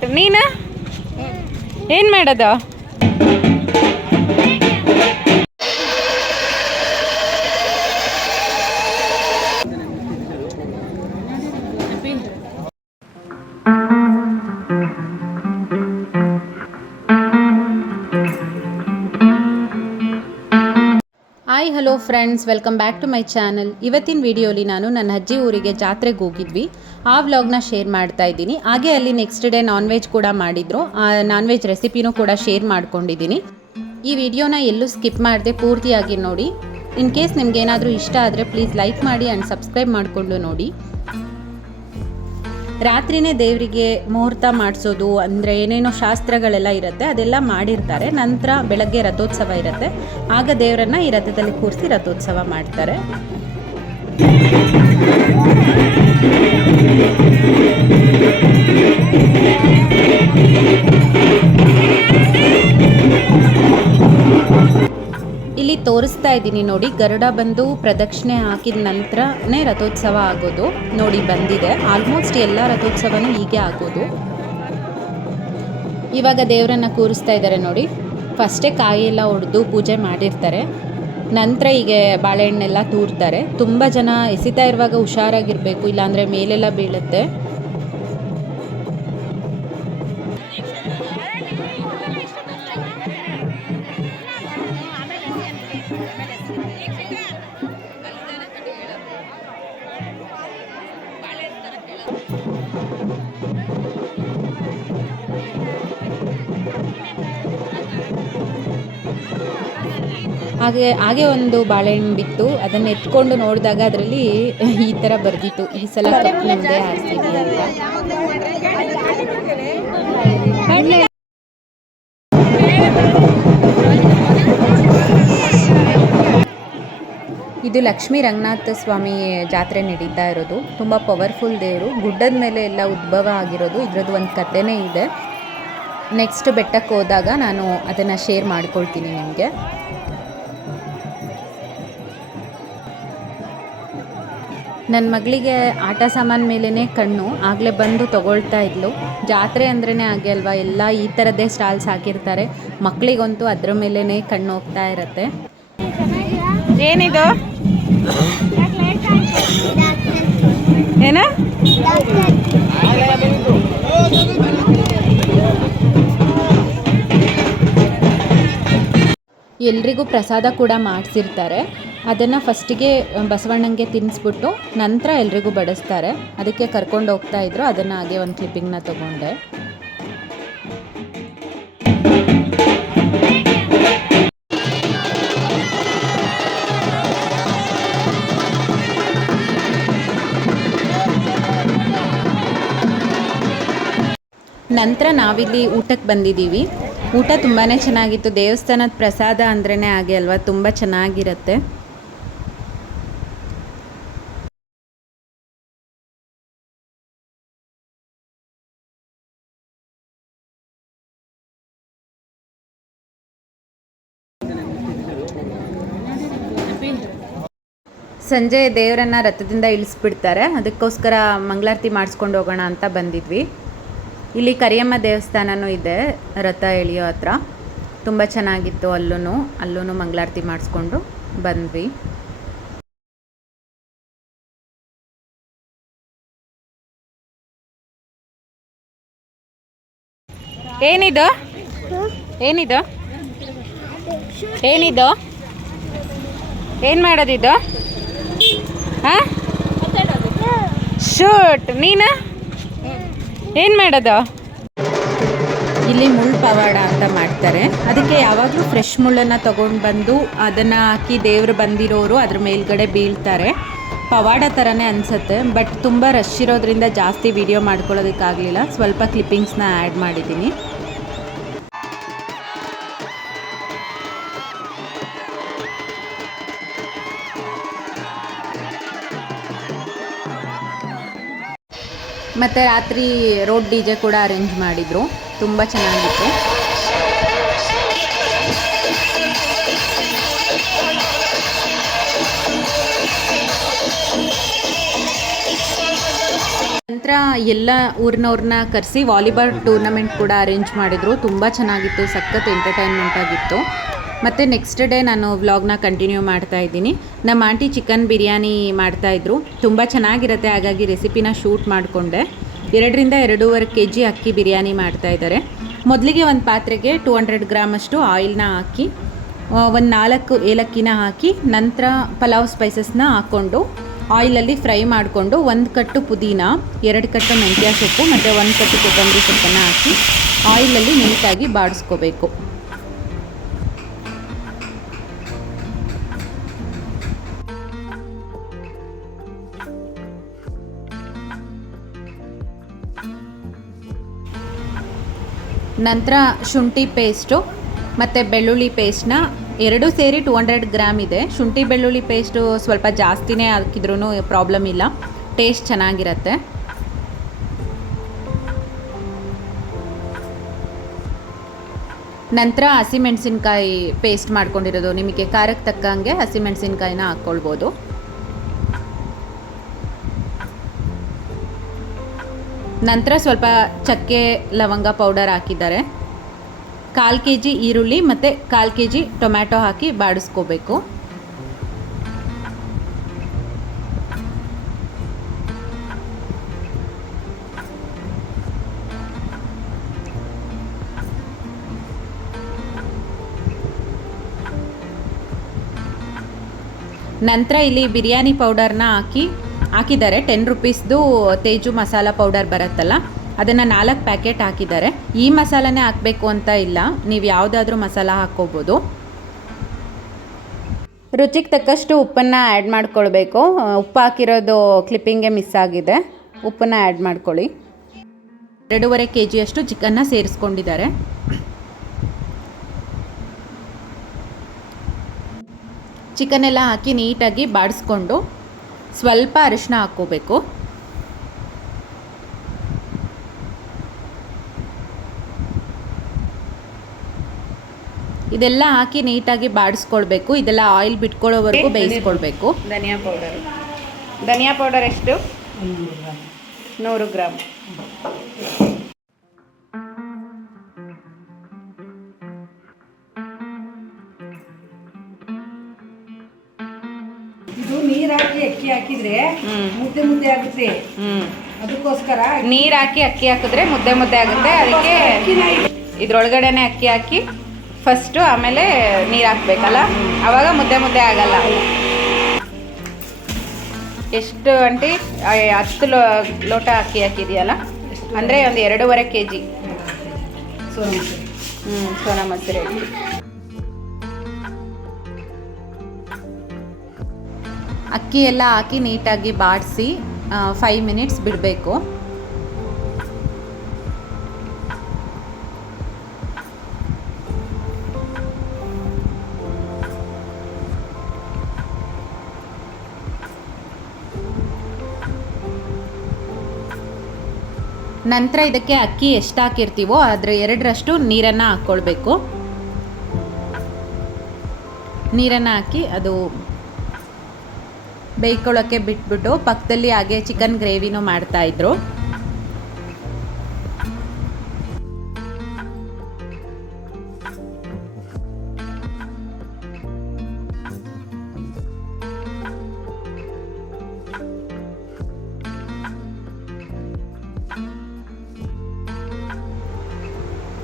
Shoot ನೀನು ಏನು ಮಾಡೋದು? Hi hello friends, welcome back to my channel. ಇವತ್ತಿನ ವಿಡಿಯೋಲಿ ನಾನು ನನ್ನ ಅಜ್ಜಿ ಊರಿಗೆ ಜಾತ್ರೆಗೆ ಹೋಗಿದ್ವಿ. ಆ ವ್ಲಾಗ್ನ ಶೇರ್ ಮಾಡ್ತಾ ಇದ್ದೀನಿ. ಹಾಗೆ ಅಲ್ಲಿ ನೆಕ್ಸ್ಟ್ ಡೇ ನಾನ್ ವೆಜ್ ಕೂಡ ಮಾಡಿದ್ರು. ಆ ನಾನ್ ವೆಜ್ ರೆಸಿಪಿನೂ ಕೂಡ ಶೇರ್ ಮಾಡ್ಕೊಂಡಿದ್ದೀನಿ. ಈ ವಿಡಿಯೋನ ಎಲ್ಲೂ ಸ್ಕಿಪ್ ಮಾಡದೆ ಪೂರ್ತಿಯಾಗಿ ನೋಡಿ. ಇನ್ ಕೇಸ್ ನಿಮ್ಗೇನಾದರೂ ಇಷ್ಟ ಆದರೆ ಪ್ಲೀಸ್ ಲೈಕ್ ಮಾಡಿ ಆ್ಯಂಡ್ ಸಬ್ಸ್ಕ್ರೈಬ್ ಮಾಡಿಕೊಂಡು ನೋಡಿ. ರಾತ್ರಿನೇ ದೇವರಿಗೆ ಮುಹೂರ್ತ ಮಾಡಿಸೋದು ಅಂದರೆ ಏನೇನೋ ಶಾಸ್ತ್ರಗಳೆಲ್ಲ ಇರುತ್ತೆ, ಅದೆಲ್ಲ ಮಾಡಿರ್ತಾರೆ. ನಂತರ ಬೆಳಗ್ಗೆ ರಥೋತ್ಸವ ಇರುತ್ತೆ. ಆಗ ದೇವರನ್ನು ಈ ರಥದಲ್ಲಿ ಕೂರಿಸಿ ರಥೋತ್ಸವ ಮಾಡ್ತಾರೆ. ಇಲ್ಲಿ ತೋರಿಸ್ತಾ ಇದ್ದೀನಿ ನೋಡಿ, ಗರುಡ ಬಂದು ಪ್ರದಕ್ಷಿಣೆ ಹಾಕಿದ ನಂತರನೇ ರಥೋತ್ಸವ ಆಗೋದು. ನೋಡಿ ಬಂದಿದೆ. ಆಲ್ಮೋಸ್ಟ್ ಎಲ್ಲ ರಥೋತ್ಸವನೂ ಹೀಗೆ ಆಗೋದು. ಇವಾಗ ದೇವರನ್ನ ಕೂರಿಸ್ತಾ ಇದ್ದಾರೆ ನೋಡಿ. ಫಸ್ಟೇ ಕಾಯಿ ಎಲ್ಲ ಒಡೆದು ಪೂಜೆ ಮಾಡಿರ್ತಾರೆ. ನಂತರ ಹೀಗೆ ಬಾಳೆಹಣ್ಣೆಲ್ಲ ತೂರ್ತಾರೆ. ತುಂಬ ಜನ ಎಸಿತಾ ಇರುವಾಗ ಹುಷಾರಾಗಿರಬೇಕು, ಇಲ್ಲಾಂದರೆ ಮೇಲೆಲ್ಲ ಬೀಳುತ್ತೆ. ಹಾಗೆ ಒಂದು ಬಾಳೆಹಣ್ಣು ಬಿತ್ತು. ಅದನ್ನು ಎತ್ಕೊಂಡು ನೋಡಿದಾಗ ಅದರಲ್ಲಿ ಈ ಥರ ಬರ್ದಿತ್ತು, ಈ ಸಲ ಕಪ್ ನಮ್ಮದೇ ಆಡ್ತೀವಿ ಅಂತ. ಇದು ಲಕ್ಷ್ಮೀ ರಂಗನಾಥ ಸ್ವಾಮಿ ಜಾತ್ರೆ ನಡೀತಾ ಇರೋದು. ತುಂಬ ಪವರ್ಫುಲ್ ದೇವರು. ಗುಡ್ಡದ ಮೇಲೆ ಎಲ್ಲ ಉದ್ಭವ ಆಗಿರೋದು. ಇದರದ್ದು ಒಂದು ಕಥೆನೇ ಇದೆ. ನೆಕ್ಸ್ಟ್ ಬೆಟ್ಟಕ್ಕೆ ಹೋದಾಗ ನಾನು ಅದನ್ನು ಶೇರ್ ಮಾಡ್ಕೊಳ್ತೀನಿ ನಿಮಗೆ. ನನ್ನ ಮಗಳಿಗೆ ಆಟ ಸಾಮಾನು ಮೇಲೇ ಕಣ್ಣು. ಆಗಲೇ ಬಂದು ತೊಗೊಳ್ತಾ ಇದ್ಲು. ಜಾತ್ರೆ ಅಂದ್ರೇ ಹಾಗೆ ಅಲ್ವಾ, ಎಲ್ಲ ಈ ಥರದ್ದೇ ಸ್ಟಾಲ್ಸ್ ಹಾಕಿರ್ತಾರೆ. ಮಕ್ಕಳಿಗಂತೂ ಅದ್ರ ಮೇಲೇ ಕಣ್ಣು ಹೋಗ್ತಾ ಇರುತ್ತೆ. ಏನಿದು? ಏನ? ಎಲ್ರಿಗೂ ಪ್ರಸಾದ ಕೂಡ ಮಾಡಿಸಿರ್ತಾರೆ. ಅದನ್ನು ಫಸ್ಟಿಗೆ ಬಸವಣ್ಣಂಗೆ ತಿನ್ನಿಸ್ಬಿಟ್ಟು ನಂತರ ಎಲ್ರಿಗೂ ಬಡಿಸ್ತಾರೆ. ಅದಕ್ಕೆ ಕರ್ಕೊಂಡು ಹೋಗ್ತಾ ಇದ್ರು. ಅದನ್ನು ಹಾಗೆ ಒಂದು ಕ್ಲಿಪ್ಪಿಂಗ್ನ ತಗೊಂಡೆ. ನಂತರ ನಾವಿಲ್ಲಿ ಊಟಕ್ಕೆ ಬಂದಿದ್ದೀವಿ. ಊಟ ತುಂಬಾ ಚೆನ್ನಾಗಿತ್ತು. ದೇವಸ್ಥಾನದ ಪ್ರಸಾದ ಅಂದ್ರೇ ಹಾಗೆ ಅಲ್ವಾ, ತುಂಬ ಚೆನ್ನಾಗಿರುತ್ತೆ. ಸಂಜೆ ದೇವರನ್ನ ರಥದಿಂದ ಇಳಿಸ್ಬಿಡ್ತಾರೆ. ಅದಕ್ಕೋಸ್ಕರ ಮಂಗಳಾರತಿ ಮಾಡಿಸ್ಕೊಂಡು ಹೋಗೋಣ ಅಂತ ಬಂದಿದ್ವಿ. ಇಲ್ಲಿ ಕರಿಯಮ್ಮ ದೇವಸ್ಥಾನನೂ ಇದೆ ರಥ ಎಳೆಯೋ ಹತ್ರ. ತುಂಬ ಚೆನ್ನಾಗಿತ್ತು. ಅಲ್ಲೂ ಮಂಗಳಾರತಿ ಮಾಡಿಸ್ಕೊಂಡು ಬಂದ್ವಿ. ಏನಿದು? ಏನಿದು? ಏನಿದು? ಏನು ಮಾಡೋದಿದ್ದು? ಹಾಂ, ಶೂಟ್ ನೀನು ಏನು ಮಾಡೋದು? ಇಲ್ಲಿ ಮುಳ್ಳು ಪವಾಡ ಅಂತ ಮಾಡ್ತಾರೆ. ಅದಕ್ಕೆ ಯಾವಾಗಲೂ ಫ್ರೆಶ್ ಮುಳ್ಳನ್ನು ತೊಗೊಂಡು ಬಂದು ಅದನ್ನು ಹಾಕಿ ದೇವರು ಬಂದಿರೋರು ಅದ್ರ ಮೇಲ್ಗಡೆ ಬೀಳ್ತಾರೆ. ಪವಾಡ ಥರನೇ ಅನಿಸುತ್ತೆ. ಬಟ್ ತುಂಬ ರಶ್ ಇರೋದ್ರಿಂದ ಜಾಸ್ತಿ ವಿಡಿಯೋ ಮಾಡ್ಕೊಳ್ಳೋದಕ್ಕಾಗಲಿಲ್ಲ. ಸ್ವಲ್ಪ ಕ್ಲಿಪ್ಪಿಂಗ್ಸ್ನ ಆ್ಯಡ್ ಮಾಡಿದ್ದೀನಿ. ಮತ್ತು ರಾತ್ರಿ ರೋಡ್ DJ ಕೂಡ ಅರೇಂಜ್ ಮಾಡಿದರು. ತುಂಬ ಚೆನ್ನಾಗಿತ್ತು. ನಂತರ ನಂತರ ಎಲ್ಲ ಊರಿನವ್ರನ್ನ ಕರೆಸಿ ವಾಲಿಬಾಲ್ ಟೂರ್ನಮೆಂಟ್ ಕೂಡ ಅರೇಂಜ್ ಮಾಡಿದರು. ತುಂಬ ಚೆನ್ನಾಗಿತ್ತು, ಸಖತ್ ಎಂಟರ್ಟೈನ್ಮೆಂಟ್ ಆಗಿತ್ತು. ಮತ್ತು ನೆಕ್ಸ್ಟ್ ಡೇ ನಾನು ವ್ಲಾಗ್ನ ಕಂಟಿನ್ಯೂ ಮಾಡ್ತಾಯಿದ್ದೀನಿ. ನಮ್ಮ ಆಂಟಿ ಚಿಕನ್ ಬಿರಿಯಾನಿ ಮಾಡ್ತಾಯಿದ್ರು, ತುಂಬ ಚೆನ್ನಾಗಿರುತ್ತೆ. ಹಾಗಾಗಿ ರೆಸಿಪಿನ ಶೂಟ್ ಮಾಡಿಕೊಂಡೆ. 2ರಿಂದ 2.5 kg ಅಕ್ಕಿ ಬಿರಿಯಾನಿ ಮಾಡ್ತಾಯಿದ್ದಾರೆ. ಮೊದಲಿಗೆ ಒಂದು ಪಾತ್ರೆಗೆ 200 ಗ್ರಾಮಷ್ಟು ಆಯಿಲ್ನ ಹಾಕಿ, ಒಂದು 4 ಏಲಕ್ಕಿನ ಹಾಕಿ, ನಂತರ ಪಲಾವ್ ಸ್ಪೈಸಸ್ನ ಹಾಕ್ಕೊಂಡು ಆಯಿಲಲ್ಲಿ ಫ್ರೈ ಮಾಡಿಕೊಂಡು 1 ಕಟ್ಟು ಪುದೀನ, 2 ಕಟ್ಟು ಮೆಂತ್ಯ ಸೊಪ್ಪು ಮತ್ತು 1 ಕಟ್ಟು ಕೊತ್ತಂಬರಿ ಸೊಪ್ಪನ್ನು ಹಾಕಿ ಆಯಿಲಲ್ಲಿ ನೀಟಾಗಿ ಬಾಡಿಸ್ಕೋಬೇಕು. ನಂತರ ಶುಂಠಿ ಪೇಸ್ಟು ಮತ್ತು ಬೆಳ್ಳುಳ್ಳಿ ಪೇಸ್ಟ್ನ 2 ಸೇರಿ 200 ಗ್ರಾಮ್ ಇದೆ. ಶುಂಠಿ ಬೆಳ್ಳುಳ್ಳಿ ಪೇಸ್ಟು ಸ್ವಲ್ಪ ಜಾಸ್ತಿನೇ ಹಾಕಿದ್ರೂ ಪ್ರಾಬ್ಲಮ್ ಇಲ್ಲ, ಟೇಸ್ಟ್ ಚೆನ್ನಾಗಿರುತ್ತೆ. ನಂತರ ಹಸಿಮೆಣಸಿನ್ಕಾಯಿ ಪೇಸ್ಟ್ ಮಾಡ್ಕೊಂಡಿರೋದು, ನಿಮಗೆ ಖಾರಕ್ಕೆ ತಕ್ಕಂಗೆ ಹಸಿಮೆಣಸಿನ್ಕಾಯಿನ ಹಾಕ್ಕೊಳ್ಬೋದು. ನಂತರ ಸ್ವಲ್ಪ ಚಕ್ಕೆ ಲವಂಗ ಪೌಡರ್ ಹಾಕಿದ್ದಾರೆ. 1/4 kg ಈರುಳ್ಳಿ ಮತ್ತು 1/4 kg ಟೊಮ್ಯಾಟೊ ಹಾಕಿ ಬಾಡಿಸ್ಕೋಬೇಕು. ನಂತರ ಇಲ್ಲಿ ಬಿರಿಯಾನಿ ಪೌಡರ್ನ ಹಾಕಿದ್ದಾರೆ. 10 ರೂಪೀಸ್ದು ತೇಜು ಮಸಾಲ ಪೌಡರ್ ಬರುತ್ತಲ್ಲ, ಅದನ್ನು 4 ಪ್ಯಾಕೆಟ್ ಹಾಕಿದ್ದಾರೆ. ಈ ಮಸಾಲನೇ ಹಾಕಬೇಕು ಅಂತ ಇಲ್ಲ, ನೀವು ಯಾವುದಾದ್ರೂ ಮಸಾಲ ಹಾಕ್ಕೋಬೋದು. ರುಚಿಗೆ ತಕ್ಕಷ್ಟು ಉಪ್ಪನ್ನು ಆ್ಯಡ್ ಮಾಡ್ಕೊಳ್ಬೇಕು. ಉಪ್ಪು ಹಾಕಿರೋದು ಕ್ಲಿಪ್ಪಿಂಗ್ಗೆ ಮಿಸ್ ಆಗಿದೆ, ಉಪ್ಪನ್ನು ಆ್ಯಡ್ ಮಾಡ್ಕೊಳ್ಳಿ. 2.5 kg ಅಷ್ಟು ಚಿಕನ್ನ ಸೇರಿಸ್ಕೊಂಡಿದ್ದಾರೆ. ಚಿಕನ್ನೆಲ್ಲ ಹಾಕಿ ನೀಟಾಗಿ ಬಾಡಿಸ್ಕೊಂಡು ಸ್ವಲ್ಪ ಅರಿಶಿನ ಹಾಕ್ಕೋಬೇಕು. ಇದೆಲ್ಲ ಹಾಕಿ ನೀಟಾಗಿ ಬಾಡಿಸ್ಕೊಳ್ಬೇಕು. ಇದೆಲ್ಲ ಆಯಿಲ್ ಬಿಟ್ಕೊಳ್ಳೋವರೆಗೂ ಬೇಯಿಸ್ಕೊಳ್ಬೇಕು. ಧನಿಯಾ ಪೌಡರ್ ಎಷ್ಟು? 100 ಗ್ರಾಮ್. ಇದು ನೀರು ಹಾಕಿ ಅಕ್ಕಿ ಹಾಕಿದ್ರೆ ಮುದ್ದೆ ಮುದ್ದೆ ಆಗುತ್ತೆ. ಅದಕ್ಕೋಸ್ಕರ ನೀರು ಹಾಕಿ ಅಕ್ಕಿ ಹಾಕಿದ್ರೆ ಮುದ್ದೆ ಮುದ್ದೆ ಆಗುತ್ತೆ. ಅದಕ್ಕೆ ಇದ್ರೊಳಗಡೆನೆ ಅಕ್ಕಿ ಹಾಕಿ ಫಸ್ಟು, ಆಮೇಲೆ ನೀರು ಹಾಕ್ಬೇಕಲ್ಲ, ಆವಾಗ ಮುದ್ದೆ ಮುದ್ದೆ ಆಗಲ್ಲ. ಎಷ್ಟು ಆಂಟಿ? 10 ಲೋಟ ಅಕ್ಕಿ ಹಾಕಿದೆಯಲ್ಲ, ಅಂದರೆ ಒಂದು 2.5 kg ಸೋನಾ ಮಸೂರಿ. ಅಕ್ಕಿ ಎಲ್ಲ ಹಾಕಿ ನೀಟಾಗಿ ಬಾಡಿಸಿ 5 ಮಿನಿಟ್ಸ್ ಬಿಡಬೇಕು. ನಂತರ ಇದಕ್ಕೆ ಅಕ್ಕಿ ಎಷ್ಟು ಹಾಕಿರ್ತೀವೋ ಅದರ 2ರಷ್ಟು ನೀರನ್ನು ಹಾಕ್ಕೊಳ್ಬೇಕು. ನೀರನ್ನು ಹಾಕಿ ಅದು ಬೇಯ್ಕೊಳ್ಳೋಕ್ಕೆ ಬಿಟ್ಬಿಟ್ಟು ಪಕ್ಕದಲ್ಲಿ ಹಾಗೆ ಚಿಕನ್ ಗ್ರೇವಿನೂ ಮಾಡ್ತಾಯಿದ್ರು.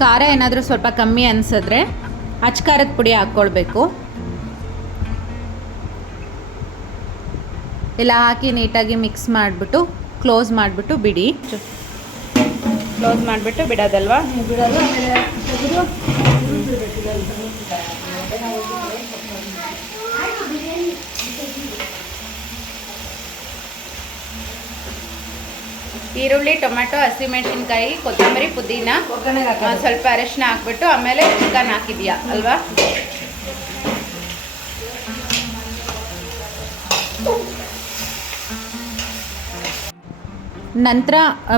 ಖಾರ ಏನಾದರೂ ಸ್ವಲ್ಪ ಕಮ್ಮಿ ಅನಿಸಿದ್ರೆ ಅಚ್ಕಾರದ ಪುಡಿ ಹಾಕ್ಕೊಳ್ಬೇಕು. ಎಲ್ಲ ಹಾಕಿ ನೀಟಾಗಿ ಮಿಕ್ಸ್ ಮಾಡಿಬಿಟ್ಟು ಕ್ಲೋಸ್ ಮಾಡಿಬಿಟ್ಟು ಬಿಡಿ. ಕ್ಲೋಸ್ ಮಾಡಿಬಿಟ್ಟು ಬಿಡೋದಲ್ವಾ? ಬಿಡೋದು. ಆಮೇಲೆ ತೆಗೆದು ಈರುಳ್ಳಿ, ಟೊಮೆಟೊ, ಹಸಿಮೆಣಸಿನ್ಕಾಯಿ, ಕೊತ್ತಂಬರಿ, ಪುದೀನ, ಸ್ವಲ್ಪ ಅರಿಶಿನ ಹಾಕ್ಬಿಟ್ಟು ಆಮೇಲೆ ಚಿಕನ್ ಹಾಕಿದ್ಯಾ ಅಲ್ವಾ? ನಂತರ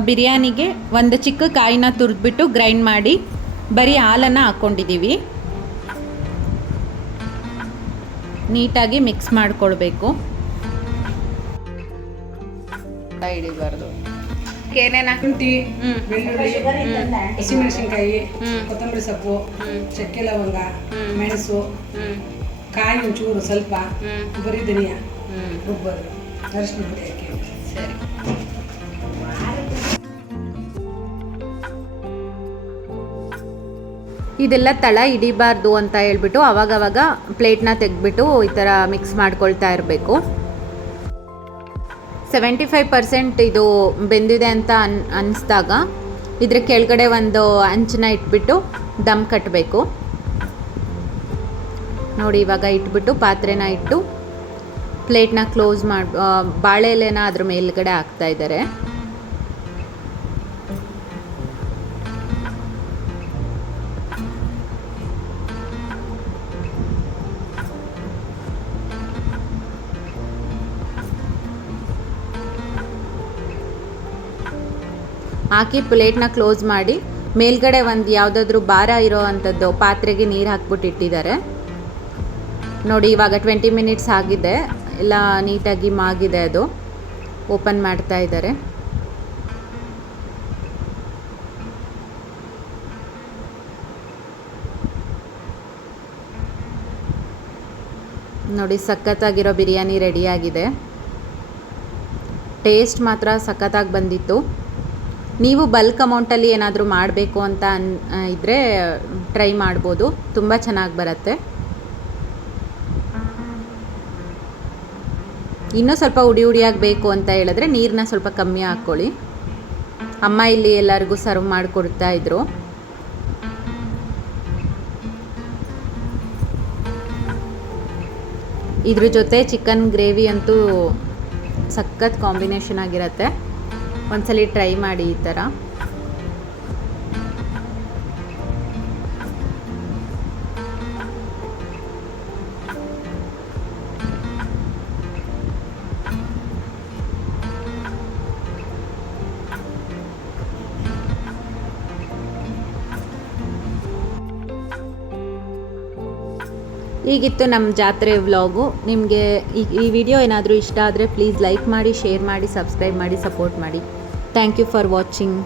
ಬಿರಿಯಾನಿಗೆ ಒಂದು ಚಿಕ್ಕ ಕಾಯಿನ ತುರಿದ್ಬಿಟ್ಟು ಗ್ರೈಂಡ್ ಮಾಡಿ ಬರೀ ಹಾಲನ್ನು ಹಾಕ್ಕೊಂಡಿದ್ದೀವಿ. ನೀಟಾಗಿ ಮಿಕ್ಸ್ ಮಾಡಿಕೊಳ್ಬೇಕು. ಹಿಡಿಬಾರ್ದು. ಇದಕ್ಕೆ ಏನೇನ ಶುಂಠಿ ಹ್ಮ್. ಬೆಳ್ಳುಳ್ಳಿ ಹಸಿಮೆಣಸಿನ್ಕಾಯಿ ಹ್ಮ್. ಕೊತ್ತಂಬರಿ ಸೊಪ್ಪು ಹ್ಮ್. ಚಕ್ಕೆ ಲವಂಗ ಹ್ಮ್. ಮೆಣಸು ಹ್ಮ್ ಕಾಯಿ ಒಂಚೂರು ಸ್ವಲ್ಪ ಹ್ಮ್. ಬರೀ ಧನಿಯಾ ಹ್ಮ್ ರುಬ್ಬೋದು ಅರಿಶಿನ ಪುಡಿ ಹಾಕಿ ಸರಿ. ಇದೆಲ್ಲ ತಳ ಹಿಡಿಬಾರ್ದು ಅಂತ ಹೇಳ್ಬಿಟ್ಟು ಅವಾಗವಾಗ ಪ್ಲೇಟ್ನ ತೆಗೆದ್ಬಿಟ್ಟು ಈ ಥರ ಮಿಕ್ಸ್ ಮಾಡ್ಕೊಳ್ತಾ ಇರಬೇಕು. 75% ಇದು ಬೆಂದಿದೆ ಅಂತ ಅನಿಸ್ದಾಗ ಇದ್ರ ಕೆಳಗಡೆ ಒಂದು ಹಂಚನ್ನ ಇಟ್ಬಿಟ್ಟು ದಮ್ ಕಟ್ಟಬೇಕು. ನೋಡಿ ಇವಾಗ ಇಟ್ಬಿಟ್ಟು ಪಾತ್ರೆನ ಇಟ್ಟು ಪ್ಲೇಟ್ನ ಕ್ಲೋಸ್ ಮಾಡಿ ಬಾಳೆ ಎಲೆನ ಅದ್ರ ಮೇಲ್ಗಡೆ ಹಾಕ್ತಾ ಇದ್ದಾರೆ. ಹಾಕಿ ಪ್ಲೇಟ್ನ ಕ್ಲೋಸ್ ಮಾಡಿ ಮೇಲ್ಗಡೆ ಒಂದು ಯಾವುದಾದ್ರೂ ಭಾರ ಇರೋ ಅಂಥದ್ದು ಪಾತ್ರೆಗೆ ನೀರು ಹಾಕ್ಬಿಟ್ಟು ಇಟ್ಟಿದ್ದಾರೆ. ನೋಡಿ ಇವಾಗ 20 ಮಿನಿಟ್ಸ್ ಆಗಿದೆ, ಎಲ್ಲ ನೀಟಾಗಿ ಮಾಗಿದೆ. ಅದು ಓಪನ್ ಮಾಡ್ತಾ ಇದ್ದಾರೆ. ನೋಡಿ ಸಖತ್ತಾಗಿರೋ ಬಿರಿಯಾನಿ ರೆಡಿಯಾಗಿದೆ. ಟೇಸ್ಟ್ ಮಾತ್ರ ಸಖತ್ತಾಗಿ ಬಂದಿತ್ತು. ನೀವು ಬಲ್ಕ್ ಅಮೌಂಟಲ್ಲಿ ಏನಾದರೂ ಮಾಡಬೇಕು ಅಂತ ಇದ್ದರೆ ಟ್ರೈ ಮಾಡ್ಬೋದು, ತುಂಬ ಚೆನ್ನಾಗಿ ಬರುತ್ತೆ. ಇನ್ನೂ ಸ್ವಲ್ಪ ಹುಡಿಯಾಗಿ ಬೇಕು ಅಂತ ಹೇಳಿದ್ರೆ ನೀರನ್ನ ಸ್ವಲ್ಪ ಕಮ್ಮಿ ಹಾಕ್ಕೊಳ್ಳಿ. ಅಮ್ಮ ಇಲ್ಲಿ ಎಲ್ಲರಿಗೂ ಸರ್ವ್ ಮಾಡಿಕೊಡ್ತಾ ಇದ್ರು. ಇದ್ರ ಜೊತೆ ಚಿಕನ್ ಗ್ರೇವಿ ಅಂತೂ ಸಖತ್ ಕಾಂಬಿನೇಷನ್ ಆಗಿರುತ್ತೆ. ಒಂದ್ಸಲಿ ಟ್ರೈ ಮಾಡಿ ಈ ಥರ. ಈಗಿತ್ತು ನಮ್ಮ ಜಾತ್ರೆ ವ್ಲಾಗು. ನಿಮಗೆ ಈ ವಿಡಿಯೋ ಏನಾದರೂ ಇಷ್ಟ ಆದರೆ ಪ್ಲೀಸ್ ಲೈಕ್ ಮಾಡಿ, ಶೇರ್ ಮಾಡಿ, ಸಬ್ಸ್ಕ್ರೈಬ್ ಮಾಡಿ, ಸಪೋರ್ಟ್ ಮಾಡಿ. Thank you for watching.